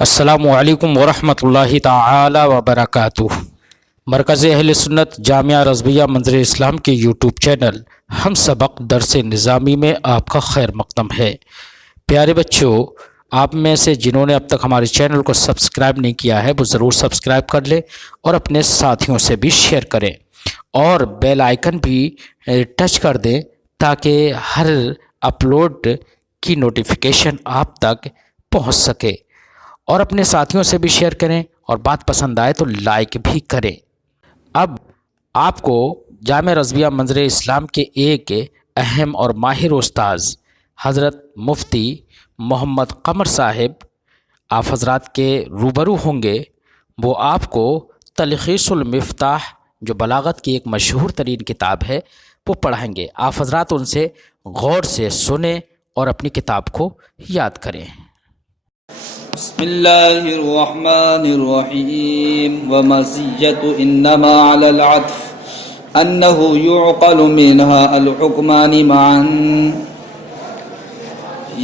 السلام علیکم ورحمۃ اللہ تعالی وبرکاتہ۔ مرکز اہل سنت جامعہ رضویہ منظر اسلام کے یوٹیوب چینل ہم سبق درس نظامی میں آپ کا خیر مقدم ہے۔ پیارے بچوں، آپ میں سے جنہوں نے اب تک ہمارے چینل کو سبسکرائب نہیں کیا ہے وہ ضرور سبسکرائب کر لیں اور اپنے ساتھیوں سے بھی شیئر کریں اور بیل آئیکن بھی ٹچ کر دیں تاکہ ہر اپلوڈ کی نوٹیفیکیشن آپ تک پہنچ سکے، اور اپنے ساتھیوں سے بھی شیئر کریں اور بات پسند آئے تو لائک بھی کریں۔ اب آپ کو جامعہ رضویہ منظر اسلام کے ایک اہم اور ماہر استاذ حضرت مفتی محمد قمر صاحب آپ حضرات کے روبرو ہوں گے۔ وہ آپ کو تلخیص المفتاح جو بلاغت کی ایک مشہور ترین کتاب ہے وہ پڑھائیں گے۔ آپ حضرات ان سے غور سے سنیں اور اپنی کتاب کو یاد کریں۔ بسم اللہ الرحمن الرحیم۔ ومزیت انما علی العطف انه يعقل منها الحکمان معا۔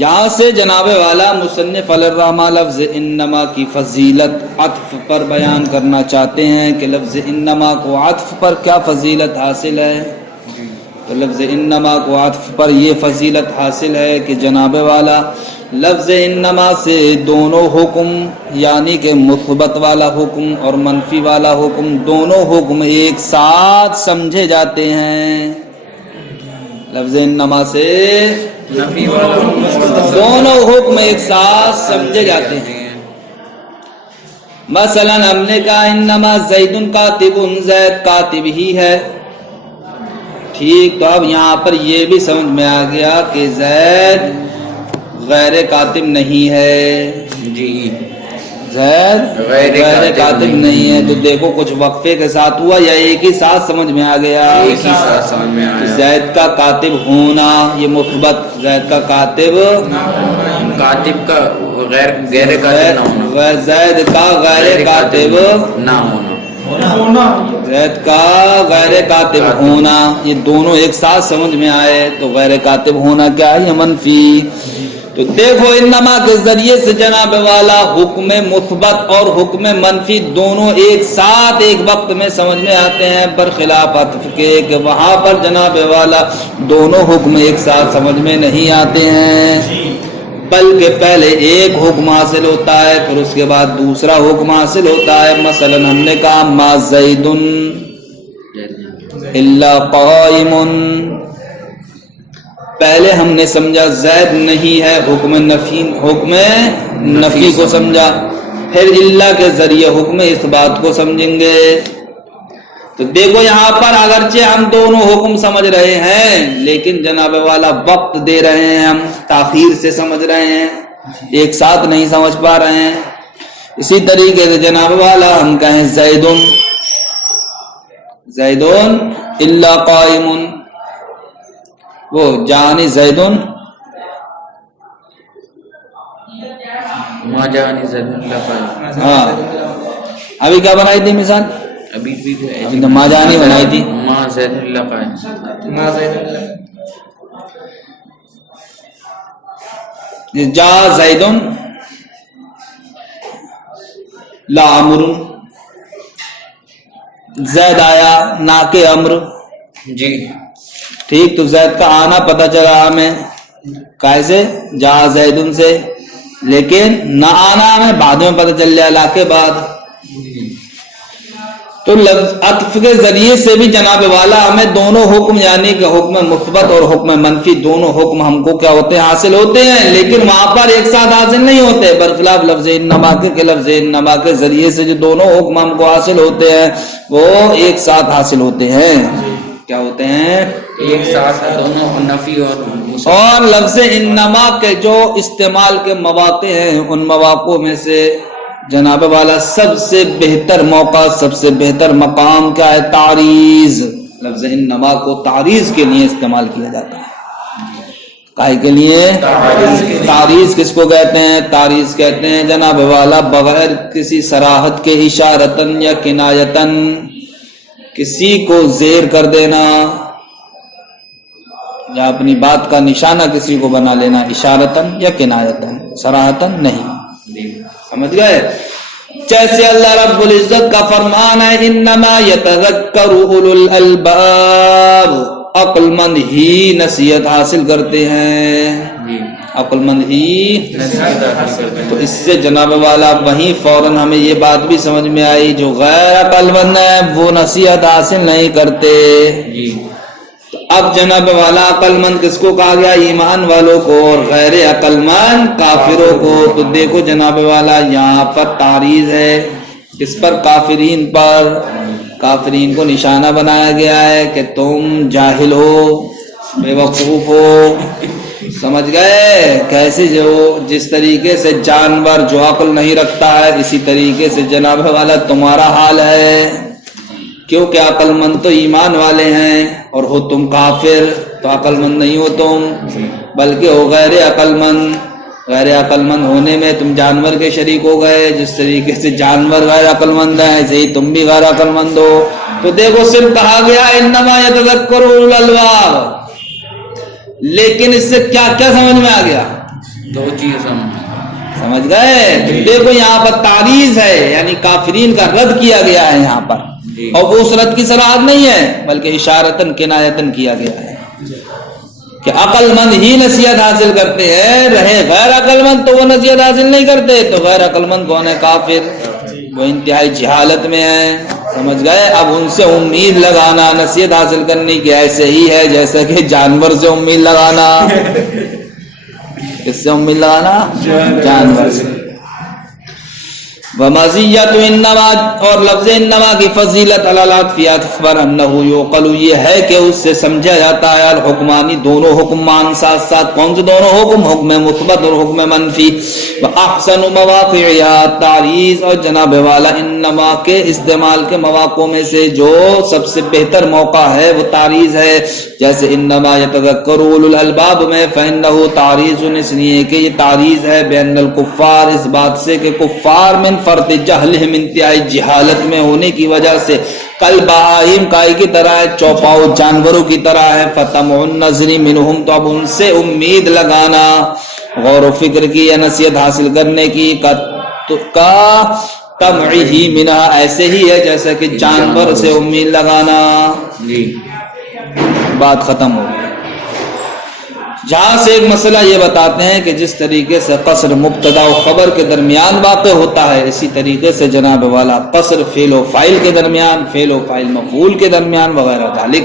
یہاں سے جناب والا مصنف علیہ الرحمہ لفظ انما کی فضیلت عطف پر بیان کرنا چاہتے ہیں کہ لفظ انما کو عطف پر کیا فضیلت حاصل ہے۔ تو لفظ انما کو عطف پر یہ فضیلت حاصل ہے کہ جناب والا لفظ انما سے دونوں حکم یعنی کہ مثبت والا حکم اور منفی والا حکم دونوں حکم ایک ساتھ سمجھے جاتے ہیں۔ لفظ انما سے دونوں حکم ایک ساتھ سمجھے جاتے ہیں۔ مثلا ہم نے کہا انما زید کاتب، زید کاتب ہی ہے، ٹھیک، تو اب یہاں پر یہ بھی سمجھ میں آ گیا کہ زید غیر کاتب نہیں ہے، جی زید غیر کاتب نہیں ہے۔ تو دیکھو کچھ وقفے کے ساتھ ہوا یا ایک ہی ساتھ سمجھ میں آ گیا؟ ایک ہی ساتھ سمجھ میں آیا۔ زید کا کاتب ہونا یہ مثبت، زید کا کاتب کا غیر کاتب نہ ہونا، زید کا غیر کاتب نہ ہونا، زید کا غیر کاتب ہونا، یہ دونوں ایک ساتھ سمجھ میں آئے۔ تو غیر کاتب ہونا کیا ہے؟ یہ منفی۔ تو دیکھو انما کے ذریعے سے جناب والا حکم مثبت اور حکم منفی دونوں ایک ساتھ ایک وقت میں سمجھ میں آتے ہیں، برخلاف عطف کے کہ وہاں پر جناب والا دونوں حکم ایک ساتھ سمجھ میں نہیں آتے ہیں، بلکہ پہلے ایک حکم حاصل ہوتا ہے پھر اس کے بعد دوسرا حکم حاصل ہوتا ہے۔ مثلا ہم نے کہا ما زید الا قائم، پہلے ہم نے سمجھا زید نہیں ہے، حکم نفی کو سمجھا، پھر اللہ کے ذریعے حکم اس بات کو سمجھیں گے۔ تو دیکھو یہاں پر اگرچہ ہم دونوں حکم سمجھ رہے ہیں لیکن جناب والا وقت دے رہے ہیں، ہم تاخیر سے سمجھ رہے ہیں، ایک ساتھ نہیں سمجھ پا رہے ہیں۔ اسی طریقے سے جناب والا ہم کہیں زیدون الا قائم، وہ جانی زیدن ما جانی زیدن، ہاں ابھی کیا بنائی تھی مثال؟ ابھی ما جانی بنائی تھی، ما زیدن لقائم، جا زیدن لا امر، زید آیا نہ کہ امر، جی ٹھیک، تو زید کا آنا پتہ چلا ہمیں کیسے؟ جا زیدن سے، لیکن نہ آنا ہمیں بعد میں پتہ چل جائے لا کے بعد۔ تو عطف کے ذریعے سے بھی جناب والا ہمیں دونوں حکم یعنی کہ حکم مثبت اور حکم منفی دونوں حکم ہم کو کیا ہوتے ہیں؟ حاصل ہوتے ہیں، لیکن وہاں پر ایک ساتھ حاصل نہیں ہوتے، برخلاف لفظ انما کے لفظ انما کے ذریعے سے جو دونوں حکم ہم کو حاصل ہوتے ہیں وہ ایک ساتھ حاصل ہوتے ہیں۔ کیا ہوتے ہیں؟ ایک ساتھ دونوں نفی اور لفظ انما کے جو استعمال کے مواقع ہیں ان مواقع میں سے جناب والا سب سے بہتر موقع، سب سے بہتر مقام کیا ہے؟ تعریض۔ لفظ انما کو تعریض کے لیے استعمال کیا جاتا ہے۔ کائے کے لیے؟ تعریض کس کو کہتے ہیں؟ تعریض کہتے ہیں جناب والا بغیر کسی صراحت کے اشارتن یا کنایتن کسی کو زیر کر دینا یا اپنی بات کا نشانہ کسی کو بنا لینا، اشارتن یا کنایتن، صراحتن نہیں۔ سمجھ گئے؟ جیسے اللہ رب العزت کا فرمان ہے انما یتذکر اولو الالباب، عقل مند ہی نصیحت حاصل کرتے ہیں، عقل مند ہی نصیحت حاصل کرتے ہیں۔ تو اس سے جناب والا وہیں فوراً ہمیں یہ بات بھی سمجھ میں آئی جو غیر عقل مند ہیں وہ نصیحت حاصل نہیں کرتے۔ تو اب جناب والا عقل مند کس کو کہا گیا؟ ایمان والوں کو، اور غیر عقل مند کافروں کو۔ تو دیکھو جناب والا یہاں پر تعریض ہے کس پر؟ کافرین پر۔ کافرین کو نشانہ بنایا گیا ہے کہ تم جاہل ہو، بے وقوف ہو، سمجھ گئے؟ کیسے جو جس طریقے سے جانور جو عقل نہیں رکھتا ہے اسی طریقے سے جناب والا تمہارا حال ہے، کیونکہ عقل مند تو ایمان والے ہیں اور ہو تم کافر، تو عقل مند نہیں ہو تم بلکہ ہو غیر عقل مند۔ غیر عقل مند ہونے میں تم جانور کے شریک ہو گئے، جس طریقے سے جانور غیر عقل مند ہیں ایسے ہی تم بھی غیر عقل مند ہو۔ تو دیکھو صرف کہا گیا انما یتذکر اولو الالباب، لیکن اس سے کیا کیا سمجھ میں آ گیا؟ دو چیز سمجھ گئے؟ دیکھو یہاں پر تعریض ہے، یعنی کافرین کا رد کیا گیا ہے یہاں پر، اور اس رد کی صراحت نہیں ہے بلکہ اشارتاً کنایتاً کیا گیا ہے کہ عقل مند ہی نصیحت حاصل کرتے ہیں، رہے غیر عقل مند تو وہ نصیحت حاصل نہیں کرتے۔ تو غیر عقل مند کون ہے؟ کافر، وہ انتہائی جہالت میں ہے، سمجھ گئے؟ اب ان سے امید لگانا نصیحت حاصل کرنے کی ایسے ہی ہے جیسا کہ جانور سے امید لگانا۔ کس سے امید لگانا؟ جانور سے۔ ومزیت انما، اور لفظ انما کی فضیلت علالات فی اخبر انہ یوقل، یہ ہے کہ اس سے سمجھا جاتا ہے الحکمانی، دونوں حکمان ساتھ ساتھ۔ کون سے دونوں حکم؟ حکم مثبت اور حکم منفی۔ واحسن مواقعات، تعریض اور جناب والا انما کے استعمال کے مواقع میں سے جو سب سے بہتر موقع ہے وہ تعریض ہے، جیسے انما یتذکر اولو الالباب میں فانہ تعریض، اس لیے کہ یہ تعریض ہے بین الکفار، اس بات سے کہ کفار من فرط جہلہم، انتہائی جہالت میں ہونے کی وجہ سے، کل بہائم کائی کی طرح ہے، چوپاؤ جانوروں کی طرح ہے، فتمع النظر منہم، تو اب ان سے امید لگانا غور و فکر کی یا نصیحت حاصل کرنے کی کا تمعی منہا، ایسے ہی ہے جیسا کہ جانور سے امید لگانا۔ بات ختم ہو گئی۔ جہاں سے ایک مسئلہ یہ بتاتے ہیں کہ جس طریقے سے قصر مبتدا و خبر کے درمیان واقع ہوتا ہے اسی طریقے سے جناب والا قصر فعل و فاعل کے درمیان، فعل و فاعل مفعول کے درمیان وغیرہ ذالک،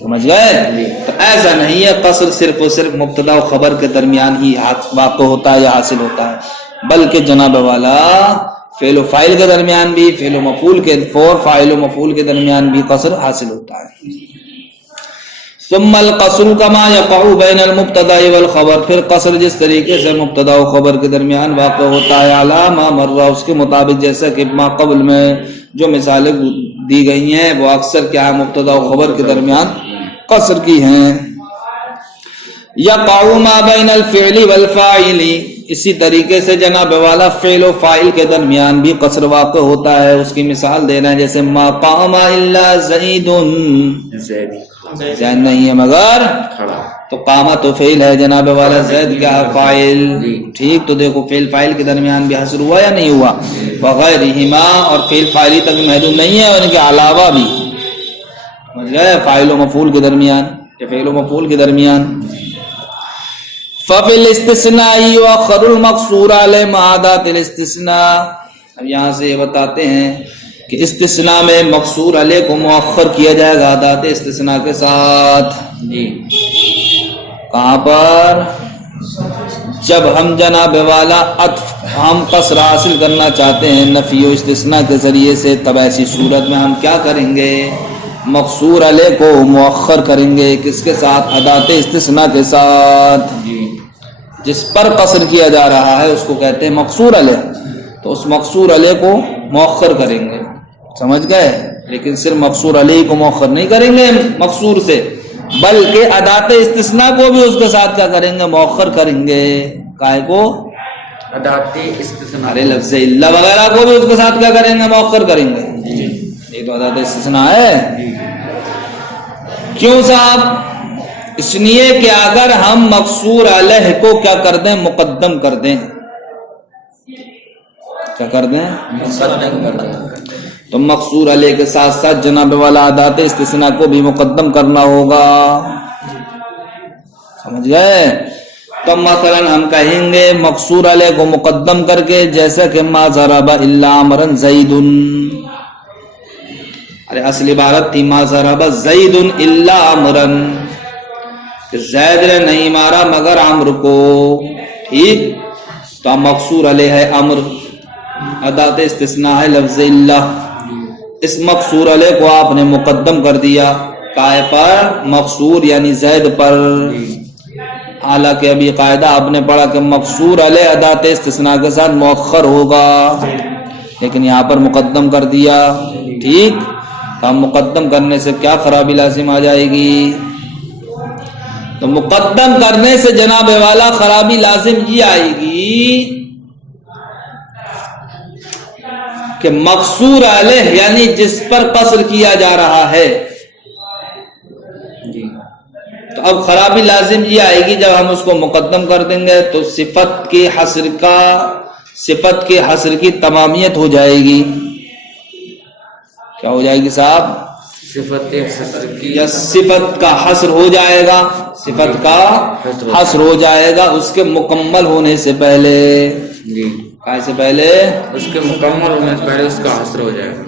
سمجھ گئے؟ تو ایسا نہیں ہے قصر صرف و صرف مبتدا و خبر کے درمیان ہی واقع ہوتا ہے یا حاصل ہوتا ہے، بلکہ جناب والا فعل و فاعل کے درمیان بھی، فعل و مفعول کے فاعل و مفعول کے درمیان بھی قصر حاصل ہوتا ہے۔ ثم القصر كما يقع بين المبتدا والخبر، پھر قصر جس طریقے سے مبتدا و خبر کے درمیان واقع ہوتا ہے علامہ مرہ، اس کے مطابق جیسا کہ ما قبل میں جو مثالیں دی گئی ہیں وہ اکثر کیا ہے مبتدا و خبر کے درمیان قصر کی ہیں۔ يقع ما بين الفعل والفاعل، اسی طریقے سے جناب والا فعل و فاعل کے درمیان بھی قصر واقع ہوتا ہے۔ اس کی مثال دینا ہے جیسے ما قام الا زید، زید نہیں ہے مگر تو قامہ تو فعل ہے جناب والا، زید کیا ہے؟ فاعل۔ ٹھیک، تو دیکھو فعل فاعل کے درمیان بھی حصر ہوا یا نہیں ہوا؟ وغیرہما، اور فعل فاعلی تک محدود نہیں ہے، ان کے علاوہ بھی، سمجھ گئے؟ فاعل و مفعول کے درمیان یا فعل و مفعول کے درمیان۔ ففی الاستثناء یؤخر المقصور علی معادات الاستثناء، اب یہاں سے یہ بتاتے ہیں کہ استثناء میں مقصور علیہ کو مؤخر کیا جائے گا عادات استثناء کے ساتھ۔ کہاں پر؟ جب ہم جناب والا عطف، ہم قصر حاصل کرنا چاہتے ہیں نفی و استثناء کے ذریعے سے، تب ایسی صورت میں ہم کیا کریں گے؟ مقصور علیہ کو مؤخر کریں گے، کس کے ساتھ؟ عادات استثناء کے ساتھ۔ جس پر قصر کیا جا رہا ہے اس کو کہتے ہیں مقصور علیہ، تو اس مقصور علیہ کو مؤخر کریں گے، سمجھ گئے؟ لیکن صرف مقصور علیہ کو مؤخر نہیں کریں گے مقصور سے، بلکہ ادات استثناء کو بھی اس کے ساتھ کیا کریں گے؟ مؤخر کریں گے۔ کائے کو؟ ادات استثناء، ارے لفظ اللہ وغیرہ کو بھی اس کے ساتھ کیا کریں گے؟ مؤخر کریں گے۔ یہ تو ادات استثناء ہے۔ کیوں صاحب؟ اس لیے کہ اگر ہم مقصور علیہ کو کیا کر دیں؟ مقدم کر دیں، کیا کر دیں؟ مقدم کر دیں. تو مقصور علیہ کے ساتھ ساتھ جناب والا ادات استثناء کو بھی مقدم کرنا ہوگا. سمجھ گئے؟ تو مثلا ہم کہیں گے مقصور علیہ کو مقدم کر کے، جیسا کہ ما ضرب الا عمرا زید. ارے اصل عبارت تھی ما ضرب زید الا عمرا، کہ زید نے نہیں مارا مگر عمرو کو. ٹھیک، تو مقصور علیہ ہے عمر، ادات استثناء ہے لفظ اللہ. اس مقصور علیہ کو آپ نے مقدم کر دیا کائے پر؟ مقصور یعنی زید پر. حالانکہ ابھی قاعدہ آپ نے پڑھا کہ مقصور علیہ ادات استثناء کے ساتھ مؤخر ہوگا، لیکن یہاں پر مقدم کر دیا. ٹھیک، تو ہم مقدم کرنے سے کیا خرابی لازم آ جائے گی؟ تو مقدم کرنے سے جناب والا خرابی لازم یہ آئے گی کہ مقصور علیہ یعنی جس پر قصر کیا جا رہا ہے. تو اب خرابی لازم یہ آئے گی جب ہم اس کو مقدم کر دیں گے تو صفت کے حصر کی تمامیت ہو جائے گی. کیا ہو جائے گی صاحب؟ صفت حصر کی یا صفت کا حصر ہو جائے گا، صفت کا حصر ہو جائے گا اس کے مکمل ہونے سے پہلے. جی، کائے سے پہلے؟ اس کے مکمل ہونے سے پہلے اس کا حصر ہو جائے گا.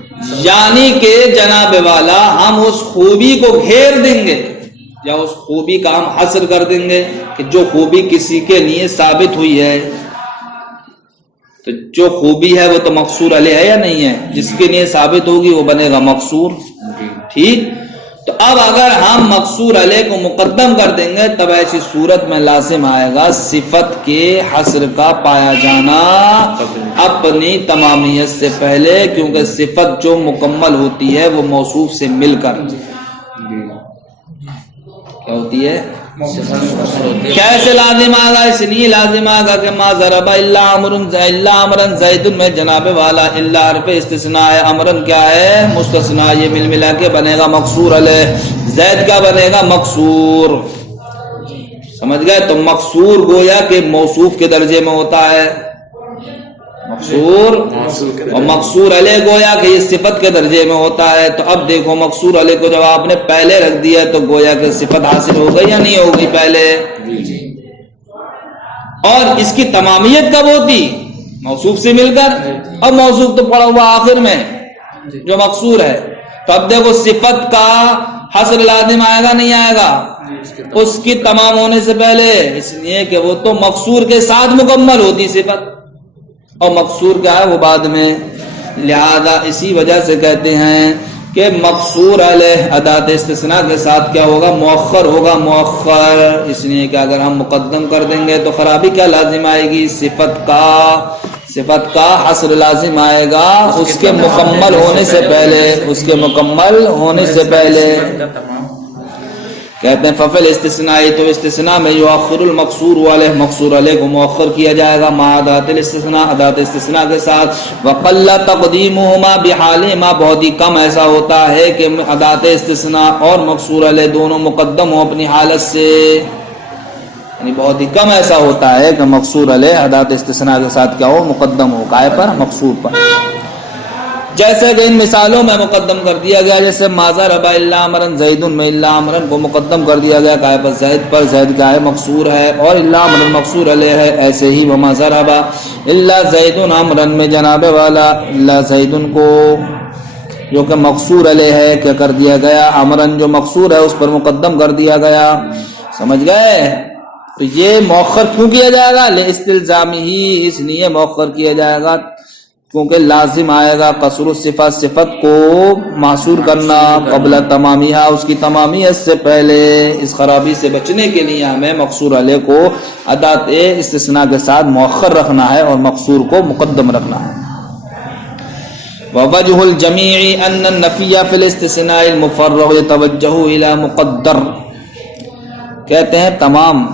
یعنی کہ جناب والا ہم اس خوبی کو گھیر دیں گے یا اس خوبی کا ہم حصر کر دیں گے کہ جو خوبی کسی کے لیے ثابت ہوئی ہے. تو جو خوبی ہے وہ تو مقصور علیہ ہے یا نہیں ہے؟ جس کے لیے ثابت ہوگی وہ بنے گا مقصور. ٹھیک، تو اب اگر ہم مقصور علیہ کو مقدم کر دیں گے تب ایسی صورت میں لازم آئے گا صفت کے حصر کا پایا جانا اپنی تمامیت سے پہلے، کیونکہ صفت جو مکمل ہوتی ہے وہ موصوف سے مل کر کیا ہوتی ہے؟ کیسے لازم آگا؟ اس لیے لازم آگا کہ ما ضرب الا عمرا زید میں جناب والا الا حرف استثناء ہے، عمرن کیا ہے؟ مستثنیٰ. یہ مل ملا کے بنے گا مقصور علیہ. زید کا بنے گا مقصور. سمجھ گئے؟ تو مقصور گویا کہ موصوف کے درجے میں ہوتا ہے مقصور، اور مقصور علیہ گویا کہ یہ صفت کے درجے میں ہوتا ہے. تو اب دیکھو مقصور علیہ کو جب آپ نے پہلے رکھ دیا تو گویا کہ صفت حاصل ہو گئی یا نہیں ہوگی پہلے؟ اور اس کی تمامیت کب ہوتی؟ موصوف سے مل کر. اب موصوف تو پڑا ہوا آخر میں جو مقصور ہے. تو اب دیکھو صفت کا حصر لازم آئے گا نہیں آئے گا؟ اس کی تمام ہونے سے پہلے، اس لیے کہ وہ تو مقصور کے ساتھ مکمل ہوتی صفت، اور مقصور کیا ہے وہ بعد میں. لہذا اسی وجہ سے کہتے ہیں کہ مقصور علیہ ادات استثناء کے ساتھ کیا ہوگا؟ مؤخر ہوگا. مؤخر اس لیے کہ اگر ہم مقدم کر دیں گے تو خرابی کیا لازم آئے گی؟ صفت کا حصر لازم آئے گا اس کے مکمل ہونے سے پہلے، اس کے مکمل ہونے سے پہلے. کہتے ہیں ففل استثناء، تو استثناء میں یؤخر المقصور علیہ، مقصور علیہ کو مؤخر کیا جائے گا مع ادات الاستثناء، ادات استثناء کے ساتھ. وقل تقدیمهما بحالهما، بہت ہی کم ایسا ہوتا ہے کہ ادات استثناء اور مقصور علیہ دونوں مقدم ہو اپنی حالت سے. یعنی بہت ہی کم ایسا ہوتا ہے کہ مقصور علیہ ادات استثناء کے ساتھ کیا ہو؟ مقدم ہو. کائے پر؟ مقصور پر. جیسے کہ ان مثالوں میں مقدم کر دیا گیا، جیسے ما ضرب الا عمرا زید میں الا عمرا کو مقدم کر دیا گیا کائے پر؟ زید پر. زید کا ہے مقصور ہے، اور الا عمرا مقصور علیہ ہے. ایسے ہی وما ضرب الا زید عمرا میں جناب والا الا زید کو جو کہ مقصور علیہ ہے کیا کر دیا گیا؟ عمرا جو مقصور ہے اس پر مقدم کر دیا گیا. سمجھ گئے؟ تو یہ مؤخر کیوں کیا جائے گا؟ لاستلزامہ، اس لیے مؤخر کیا جائے گا کیونکہ لازم آئے گا قصر الصفت، صفت کو معصور کرنا قبل تمامیہ، اس کی تمامیت سے پہلے. اس خرابی سے بچنے کے لیے ہمیں مقصور علیہ کو ادات استثناء کے ساتھ مؤخر رکھنا ہے اور مقصور کو مقدم رکھنا ہے. ووجه الجميع ان النفي في الاستثناء المفرغ يتوجه الى مقدر. کہتے ہیں تمام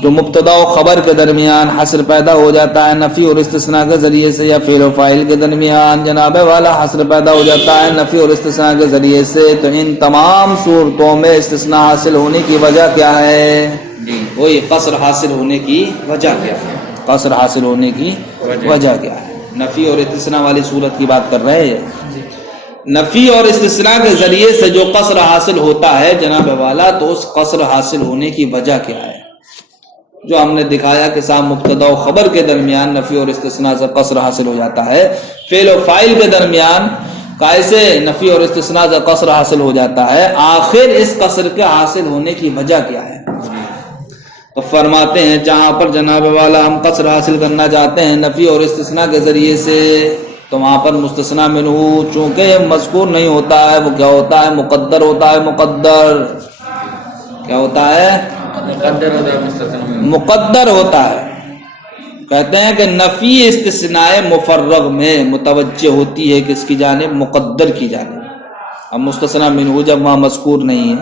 جو مبتدا و خبر کے درمیان حصر پیدا ہو جاتا ہے نفی اور استثناء کے ذریعے سے، یا فعل و فاعل کے درمیان جناب والا حصر پیدا ہو جاتا ہے نفی اور استثناء کے ذریعے سے، تو ان تمام صورتوں میں استثناء حاصل ہونے کی وجہ کیا ہے؟ وہی قصر حاصل ہونے کی وجہ کیا ہے. قصر حاصل ہونے کی وجہ کیا ہے؟ نفی اور استثناء والی صورت کی بات کر رہے ہیں. نفی اور استثناء کے ذریعے سے جو قصر حاصل ہوتا ہے جناب والا، تو اس قصر حاصل ہونے کی وجہ کیا ہے؟ جو ہم نے دکھایا کہ صاحب مبتدا و خبر کے درمیان نفی اور استثناء سے قصر حاصل ہو جاتا ہے، فعل و فاعل کے درمیان کیسے نفی اور استثناء سے قصر حاصل ہو جاتا ہے، آخر اس قصر کے حاصل ہونے کی وجہ کیا ہے؟ تو فرماتے ہیں جہاں پر جناب والا ہم قصر حاصل کرنا چاہتے ہیں نفی اور استثناء کے ذریعے سے، تو وہاں پر مستثنیٰ منہ چونکہ مذکور نہیں ہوتا ہے، وہ کیا ہوتا ہے؟ مقدر ہوتا ہے. مقدر کیا ہوتا ہے؟ مقدر ہوتا ہے. کہتے ہیں کہ نفی استثناء مفرغ میں متوجہ ہوتی ہے کس کی جانب؟ مقدر کی جانب. اب مستثنیٰ منہ جب وہاں مذکور نہیں ہے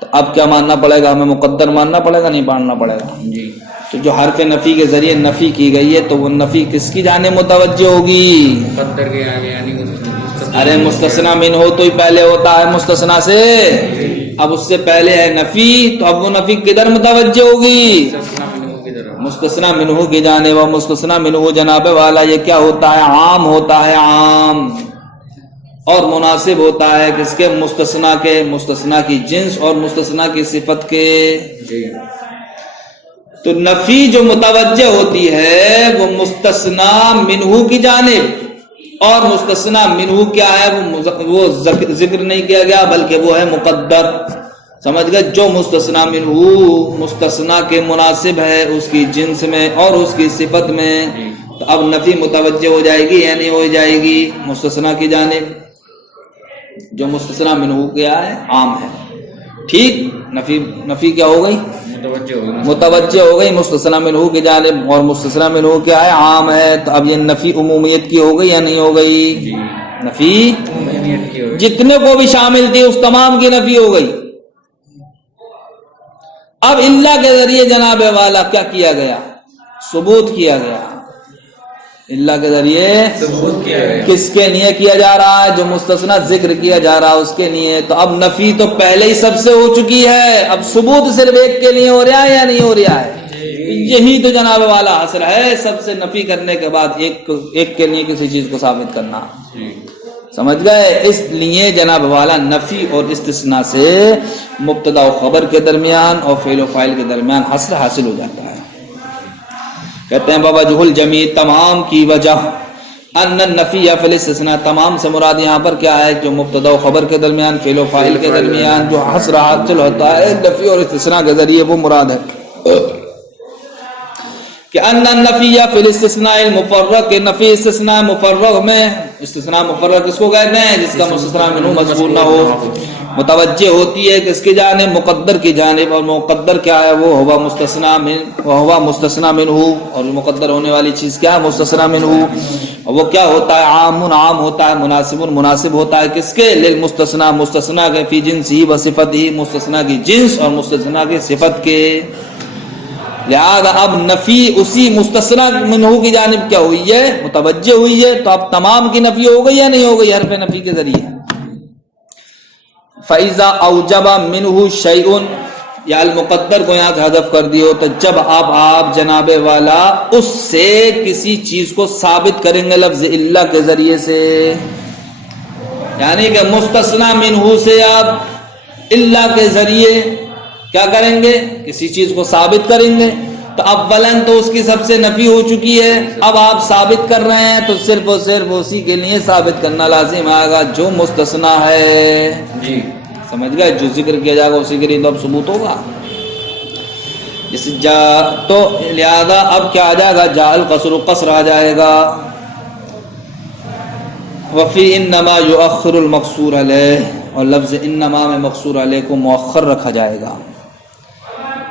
تو اب کیا ماننا پڑے گا؟ ہمیں مقدر ماننا پڑے گا، نہیں ماننا پڑے گا؟ جی. تو جو حرف نفی کے ذریعے نفی کی گئی ہے تو وہ نفی کس کی جانب متوجہ ہوگی؟ مقدر کے آگے، یعنی ارے مستثنیٰ منہ تو ہی پہلے ہوتا ہے مستثنیٰ سے، اب اس سے پہلے ہے نفی، تو اب وہ نفی کدھر متوجہ ہوگی؟ مستثنیٰ منہ کی جانب. اور مستثنیٰ منہ جناب والا یہ کیا ہوتا ہے؟ عام ہوتا ہے. عام اور مناسب ہوتا ہے کس کے؟ مستثنیٰ کے. مستثنیٰ کی جنس اور مستثنیٰ کی صفت کے. تو نفی جو متوجہ ہوتی ہے وہ مستثنیٰ منہ کی جانب، اور مستثنیٰ منہ کیا ہے؟ وہ ذکر نہیں کیا گیا بلکہ وہ ہے مقدر. سمجھ گئے؟ جو مستثنیٰ منہ مستثنیٰ کے مناسب ہے اس کی جنس میں اور اس کی صفت میں، تو اب نفی متوجہ ہو جائے گی یا نہیں ہو جائے گی؟ مستثنیٰ کی جانب. جو مستثنیٰ منہ کیا ہے؟ عام ہے. ٹھیک. نفی کیا ہو گئی؟ متوجہ ہو گئی مستثنیٰ منہ کی جانب، اور مستثنیٰ منہ کیا ہے؟ عام ہے. تو اب یہ نفی عمومیت کی ہو گئی یا نہیں ہو گئی؟ نفی جتنے کو بھی شامل تھی اس تمام کی نفی ہو گئی. اب اللہ کے ذریعے جناب والا کیا کیا گیا؟ ثبوت کیا گیا. اللہ کے ذریعے کس کے لیے کیا جا رہا ہے؟ جو مستثنیٰ ذکر کیا جا رہا ہے اس کے لیے. تو اب نفی تو پہلے ہی سب سے ہو چکی ہے، اب ثبوت صرف ایک کے لیے ہو رہا ہے یا نہیں ہو رہا ہے؟ یہی تو جناب والا حاصل ہے. سب سے نفی کرنے کے بعد ایک کے لیے کسی چیز کو ثابت کرنا. سمجھ گئے؟ اس لیے جناب والا نفی اور استثناء سے مبتدا و خبر کے درمیان اور فعل و فاعل کے درمیان حصر حاصل ہو جاتا ہے. کہتے ہیں بوجہ الجمیع، تمام کی وجہ، ان النفی فی الاستثناء، تمام سے مراد یہاں پر کیا ہے؟ جو مبتدا و خبر کے درمیان فعل و فاعل کے درمیان جو حصر حاصل ہوتا ہے نفی اور استثناء کے ذریعے، وہ مراد ہے کہ ان النفی فی الاستثناء المفرغ، کہ نفی استثناء مفرغ میں، استثناء مفرغ کس کو کہتے ہیں؟ جس کا مستثنیٰ منہ مذکور نہ ہو، متوجہ ہوتی ہے کس کی جانب؟ مقدر کی جانب. اور مقدر کیا ہے؟ وہ ہوا مستثنیٰ منہ، اور مقدر ہونے والی چیز کیا ہے؟ مستثنیٰ منہ. اور وہ کیا ہوتا ہے؟ عام ہوتا ہے. مناسب ہوتا ہے کس کے؟ للمستثنیٰ، مستثنیٰ کے، فی جنسہ و صفتہ، مستثنیٰ کی جنس اور مستثنیٰ کی صفت کے. لہذا اب نفی اسی مستثنیٰ منہ کی جانب کیا ہوئی ہے؟ متوجہ ہوئی ہے. تو اب تمام کی نفی ہو گئی یا نہیں ہو گئی حرف نفی کے ذریعے؟ فَإِذَا أَوْجَبَ مِنْهُ شَيْءٌ، یا المقدر کو یہاں سے حذف کر دیو، تو جب آپ جناب والا اس سے کسی چیز کو ثابت کریں گے لفظ اللہ کے ذریعے سے، یعنی کہ مستثنیٰ منہ سے آپ اللہ کے ذریعے کیا کریں گے؟ کسی چیز کو ثابت کریں گے. تو اولاً تو اس کی سب سے نفی ہو چکی ہے، اب آپ ثابت کر رہے ہیں تو صرف اور صرف اسی کے لیے ثابت کرنا لازم آئے گا جو مستثنیٰ ہے. جی سمجھ گئے؟ جو ذکر کیا جائے گا اسی کے لیے تو اب ثبوت ہوگا. تو لہذا اب کیا آ جائے گا؟ جاء القصر، قصر آ جائے گا. وفی انما یؤخر المقصور علیہ، اور لفظ انما میں مقصور علیہ کو مؤخر رکھا جائے گا.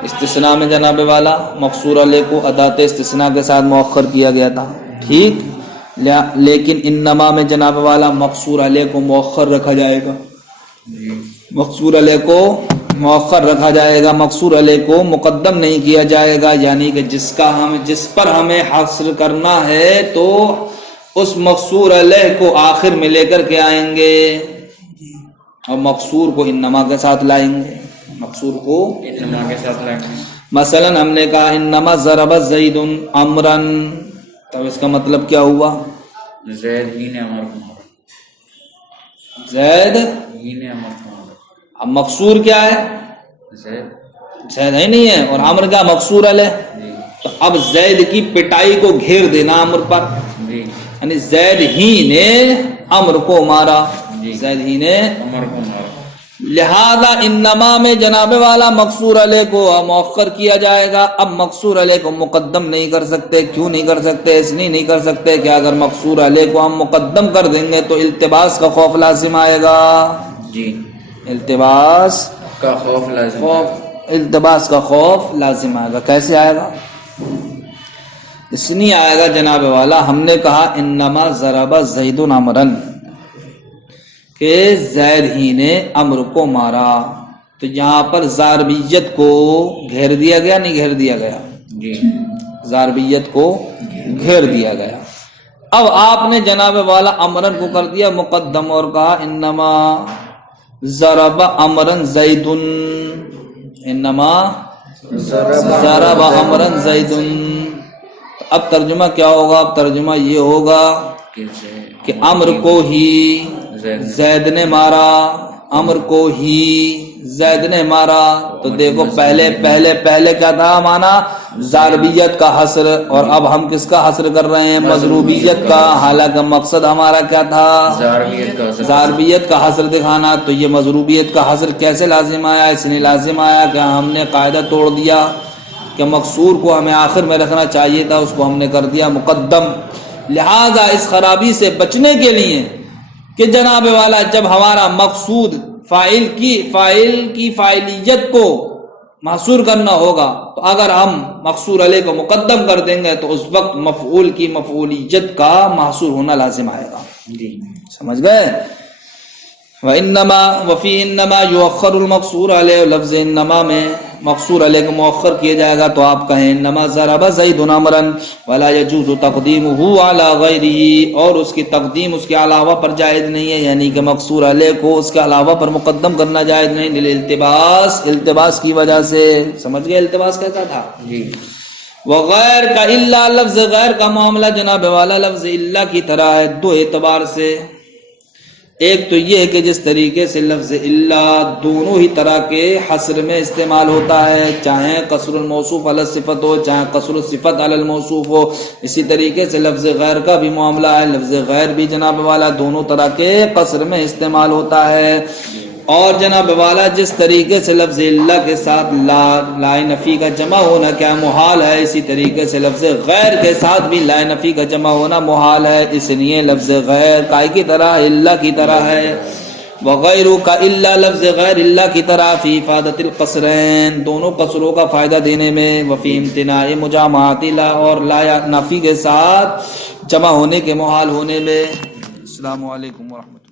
استثناء میں جناب والا مقصور علیہ کو ادات استثناء کے ساتھ مؤخر کیا گیا تھا. ٹھیک. لیکن انما میں جناب والا مقصور علیہ کو مؤخر رکھا جائے گا. مقصور علیہ کو مؤخر رکھا جائے گا، مقصور علیہ کو مقدم نہیں کیا جائے گا. یعنی کہ جس پر ہمیں حصر کرنا ہے تو اس مقصور علیہ کو آخر میں لے کر کے آئیں گے اور مقصور کو انما کے ساتھ لائیں گے. مقصور کو انما کے ساتھ لائیں گے. مثلا ہم نے کہا انما ضرب زید امرا، تو اس کا مطلب کیا ہوا؟ زید ہی نے امر کو مارا، زید ہی نے امر کو مارا۔ اب مقصور کیا ہے؟ زید زید ہی نہیں ہے، اور امر کا مقصور علیہ، جی تو اب زید کی پٹائی کو گھیر دینا امر پر، جی یعنی زید ہی نے امر کو مارا، جی زید ہی نے۔ امر کو مارا۔ لہذا انما میں جناب والا مقصور علیہ کو مؤخر کیا جائے گا۔ اب مقصور علیہ کو مقدم نہیں کر سکتے، کیوں نہیں کر سکتے؟ اس لیے نہیں کر سکتے کہ اگر مقصور علیہ کو ہم مقدم کر دیں گے تو التباس کا خوف لازم آئے گا، جی التباس کا خوف لازم خوف، التباس کا خوف لازم آئے گا۔ کیسے آئے گا؟ اس لیے آئے گا جناب والا، ہم نے کہا انما ضرب زید امرا، کہ زید ہی نے امر کو مارا، تو یہاں پر ضاربیت کو گھیر دیا گیا، نہیں گھیر دیا گیا؟ جی ضاربیت کو گھیر دیا گیا۔ اب آپ نے جناب والا امرن کو کر دیا مقدم اور کہا انما ضرب امرن زید، انما ضرب امرن زید۔ اب ترجمہ کیا ہوگا؟ اب ترجمہ یہ ہوگا کہ امر کو ہی زید نے مارا، امر کو ہی زید نے مارا۔ تو دیکھو پہلے کیا تھا مانا؟ ضاربیت کا حصر، اور اب ہم کس کا حصر کر رہے ہیں؟ مضروبیت کا، حالانکہ مقصد ہمارا کیا تھا؟ ضاربیت کا حصر دکھانا۔ تو یہ مضروبیت کا حصر کیسے لازم آیا؟ اس لیے لازم آیا کہ ہم نے قاعدہ توڑ دیا کہ مقصور کو ہمیں آخر میں رکھنا چاہیے تھا، اس کو ہم نے کر دیا مقدم۔ لہذا اس خرابی سے بچنے کے لیے کہ جناب والا جب ہمارا مقصود فاعل کی فاعلیت کو محصور کرنا ہوگا، تو اگر ہم مقصور علیہ کو مقدم کر دیں گے تو اس وقت مفعول کی مفعولیت کا محصور ہونا لازم آئے گا۔ جی سمجھ گئے؟ وَإِنَّمَا وَفِي إِنَّمَا يُؤَخَّرُ الْمَقْصُورُ عَلَيْهِ، لفظ انما میں مقصور علیہ کو مؤخر کیا جائے گا، تو آپ کہیں انما ضرب زید امرا ولا يجوز تقدیمه على غیرہ، اور اس کی تقدیم اس کے علاوہ پر جائز نہیں ہے، یعنی کہ مقصور علیہ کو اس کے علاوہ پر مقدم کرنا جائز نہیں، للالتباس، التباس کی وجہ سے۔ سمجھ گئے التباس کیسا تھا؟ جی وغیر کا الا، لفظ غیر کا معاملہ جناب والا لفظ الا کی طرح ہے دو اعتبار سے۔ ایک تو یہ ہے کہ جس طریقے سے لفظ الا دونوں ہی طرح کے حصر میں استعمال ہوتا ہے، چاہے قصر الموصوف علی الصفت ہو، چاہے قصر الصفت علی الموصوف ہو، اسی طریقے سے لفظ غیر کا بھی معاملہ ہے، لفظ غیر بھی جناب والا دونوں طرح کے قصر میں استعمال ہوتا ہے۔ اور جناب والا جس طریقے سے لفظ الا کے ساتھ لا نفی کا جمع ہونا کیا محال ہے، اسی طریقے سے لفظ غیر کے ساتھ بھی لا نفی کا جمع ہونا محال ہے، اس لیے لفظ غیر کائی کی طرح الا کی طرح ہے۔ وغیر کا الا، لفظ غیر الا کی طرح فی افادۃ القصرین، دونوں قصروں کا فائدہ دینے میں، وفی امتناع مجامعات لا، اور لا نفی کے ساتھ جمع ہونے کے محال ہونے میں۔ السلام علیکم ورحمۃ اللہ۔